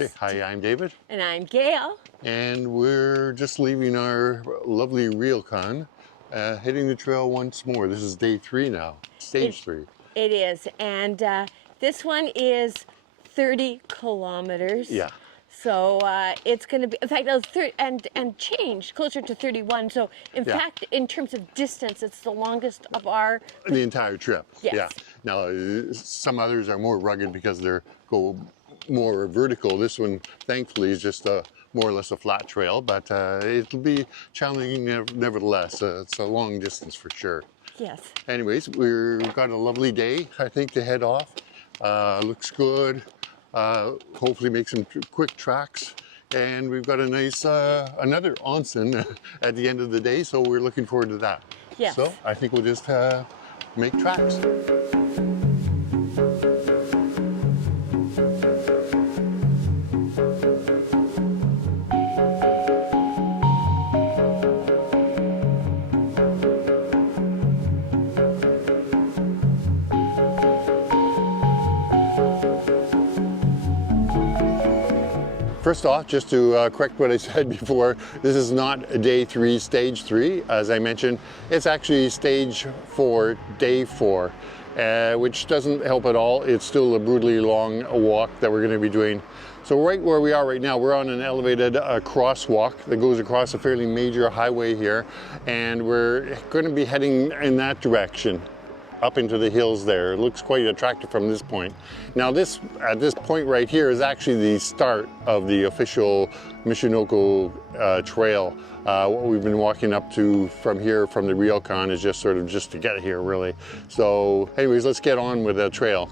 Okay, hi, I'm David. And I'm Gail. And we're just leaving our lovely ryokan, hitting the trail once more. This is day 3 now, stage 3. It is, and this one is 30 kilometers. Yeah. So it's going to be, in fact, and changed closer to 31. So in fact, in terms of distance, it's the longest of the entire trip. Yes. Yeah. Now, some others are more rugged because they go more vertical. This one, thankfully, is just more or less a flat trail, but it'll be challenging nevertheless. It's a long distance for sure. Yes. Anyways, we've got a lovely day, I think, to head off. Looks good. Hopefully make some quick tracks. And we've got a nice, another onsen at the end of the day, so we're looking forward to that. Yes. So I think we'll just make tracks. First off, just to correct what I said before, this is not day 3, stage 3. As I mentioned, it's actually stage 4, day 4, which doesn't help at all. It's still a brutally long walk that we're going to be doing. So right where we are right now, we're on an elevated crosswalk that goes across a fairly major highway here, and we're going to be heading in that direction, up into the hills there. It looks quite attractive from this point. Now at this point right here is actually the start of the official Michinoku Trail. What we've been walking up to from here, from the ryokan, is just sort of just to get here really. So anyways, let's get on with the trail.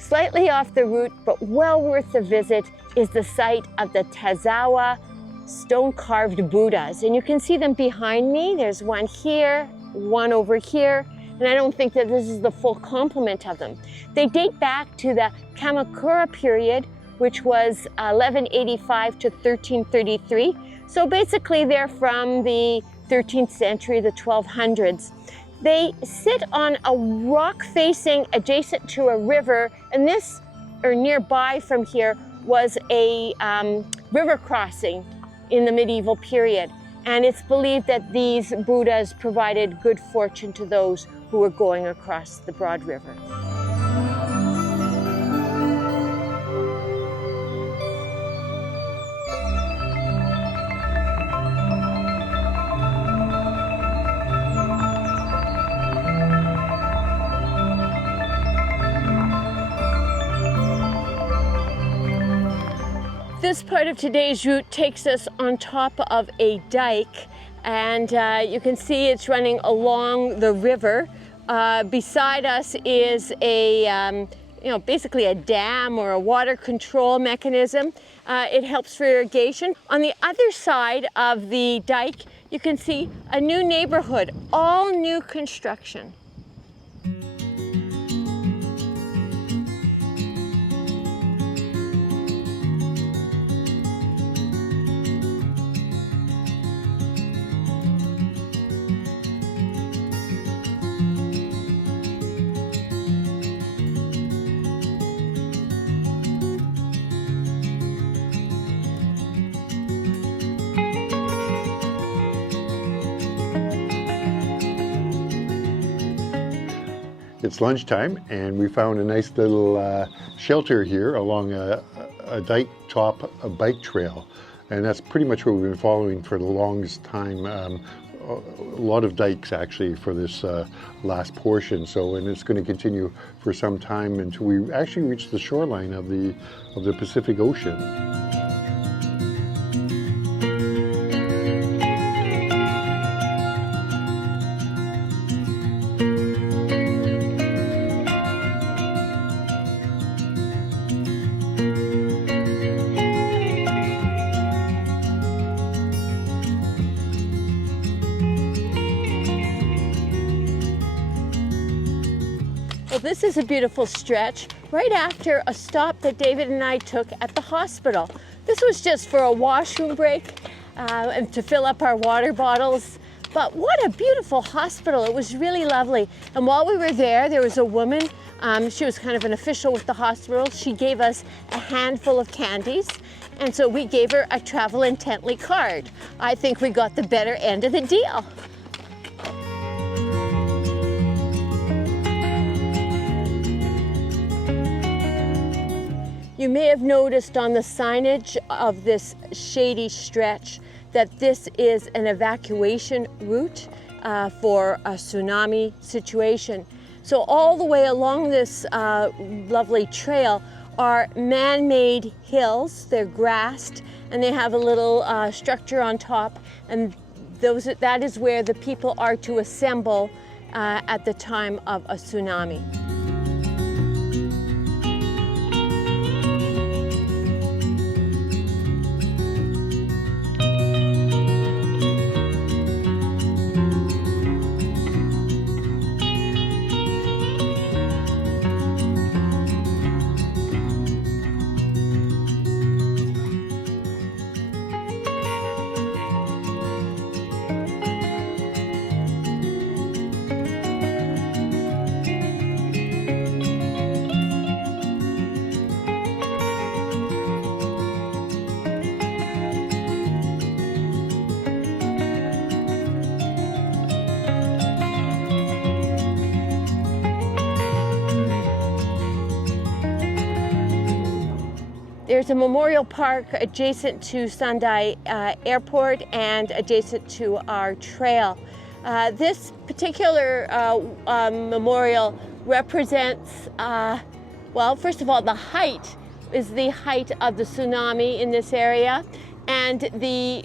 Slightly off the route, but well worth the visit, is the site of the Tazawa stone-carved Buddhas. And you can see them behind me. There's one here, one over here, and I don't think that this is the full complement of them. They date back to the Kamakura period, which was 1185 to 1333. So basically they're from the 13th century, the 1200s. They sit on a rock facing adjacent to a river, and this, or nearby from here, was a river crossing in the medieval period. And it's believed that these Buddhas provided good fortune to those who were going across the broad river. This part of today's route takes us on top of a dike, and you can see it's running along the river. Beside us is a, basically a dam or a water control mechanism. It helps for irrigation. On the other side of the dike, you can see a new neighborhood, all new construction. It's lunchtime, and we found a nice little shelter here along a dike top bike trail. And that's pretty much what we've been following for the longest time. A lot of dikes actually for this last portion. And it's going to continue for some time until we actually reach the shoreline of the Pacific Ocean. Well, this is a beautiful stretch right after a stop that David and I took at the hospital. This was just for a washroom break and to fill up our water bottles. But what a beautiful hospital. It was really lovely. And while we were there, there was a woman, she was kind of an official with the hospital. She gave us a handful of candies. And so we gave her a travel intently card. I think we got the better end of the deal. You may have noticed on the signage of this shady stretch that this is an evacuation route for a tsunami situation. So all the way along this lovely trail are man-made hills. They're grassed and they have a little structure on top, and that is where the people are to assemble at the time of a tsunami. There's a memorial park adjacent to Sendai Airport and adjacent to our trail. This particular memorial represents, well, first of all, the height is the height of the tsunami in this area, and the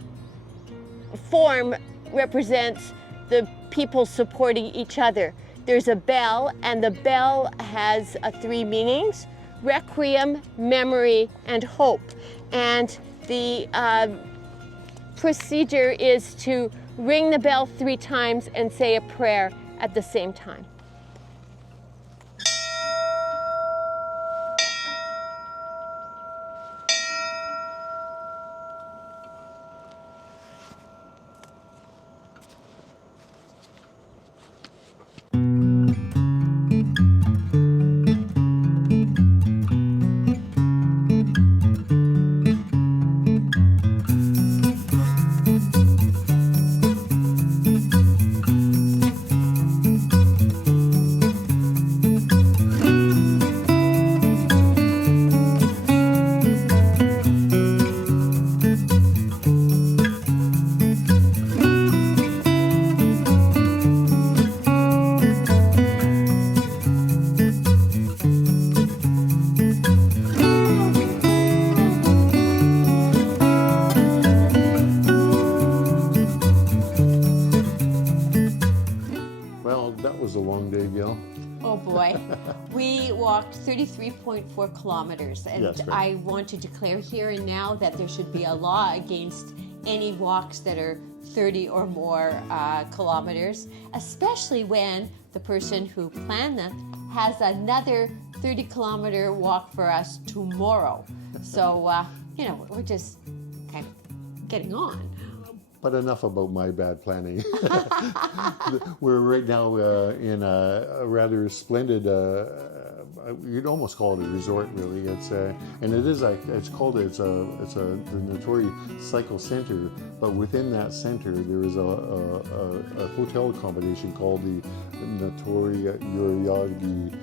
form represents the people supporting each other. There's a bell, and the bell has three meanings: requiem, memory, and hope. And the procedure is to ring the bell 3 times and say a prayer at the same time. was a long day, Gail. Oh boy. We walked 33.4 kilometers, and Yes, right. I want to declare here and now that there should be a law against any walks that are 30 or more kilometers, especially when the person who planned them has another 30-kilometer walk for us tomorrow. So, you know, we're just kind of getting on. But enough about my bad planning. We're right now in a rather splendid you'd almost call it a resort, really. It's and it is like it's the Natori Cycle Center, but within that center there is a hotel combination called the Natori Yuriage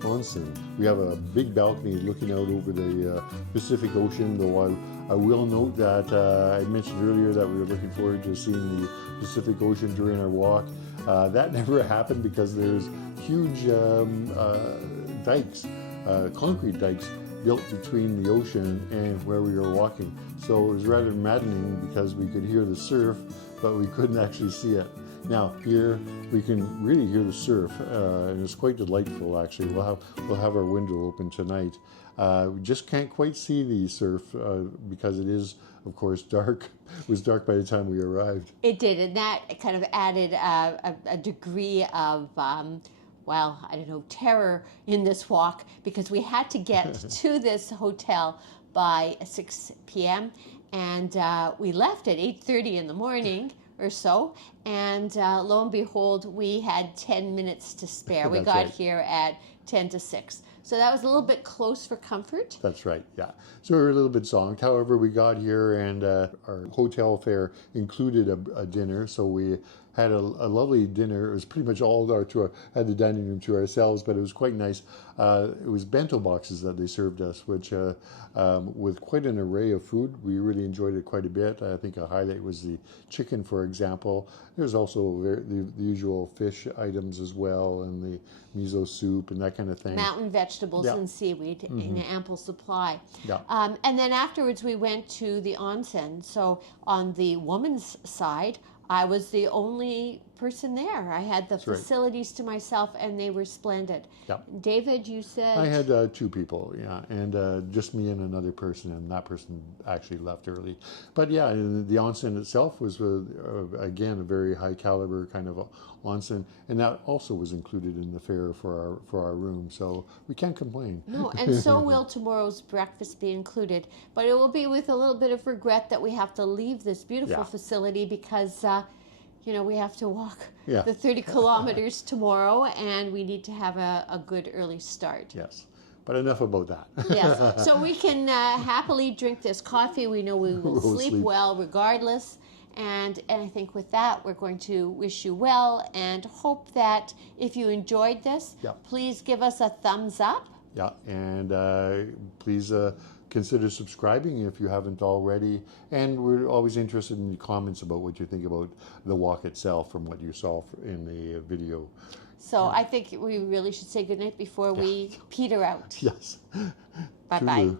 Onsen. We have a big balcony looking out over the Pacific Ocean, though I will note that I mentioned earlier that we were looking forward to seeing the Pacific Ocean during our walk. That never happened because there's huge dikes, concrete dikes built between the ocean and where we were walking. So it was rather maddening because we could hear the surf, but we couldn't actually see it. Now here we can really hear the surf, and it's quite delightful. Actually, we'll have our window open tonight. We just can't quite see the surf because it is, of course, dark. It was dark by the time we arrived. It did, and that kind of added a degree of, well, I don't know, terror in this walk because we had to get to this hotel by 6 p.m. and we left at 8:30 in the morning or so, and lo and behold, we had 10 minutes to spare. We got here at 10 to 6. So that was a little bit close for comfort. That's right, yeah. So we were a little bit zonked. However, we got here and our hotel fare included a dinner. So we had a lovely dinner. It was pretty much all had the dining room to ourselves, but it was quite nice. It was bento boxes that they served us, which with quite an array of food. We really enjoyed it quite a bit. I think a highlight was the chicken, for example. There's also the usual fish items as well, and the miso soup and that kind of thing. Mountain vegetables and seaweed in ample supply. Yeah. And then afterwards we went to the onsen. So on the woman's side, I was the only person there. I had the facilities to myself, and they were splendid. Yeah. David, you said? I had 2 people, yeah, and just me and another person, and that person actually left early. But yeah, the onsen itself was, again, a very high caliber kind of onsen, and that also was included in the fare for our room, so we can't complain. No, and so will tomorrow's breakfast be included. But it will be with a little bit of regret that we have to leave this beautiful facility because we have to walk the 30 kilometers tomorrow, and we need to have a good early start. Yes, but enough about that. Yes, so we can happily drink this coffee. We know we will sleep well regardless. And I think with that, we're going to wish you well and hope that if you enjoyed this, please give us a thumbs up. Yeah, and please consider subscribing if you haven't already. And we're always interested in your comments about what you think about the walk itself from what you saw in the video. So I think we really should say goodnight before we peter out. Yes. Bye-bye.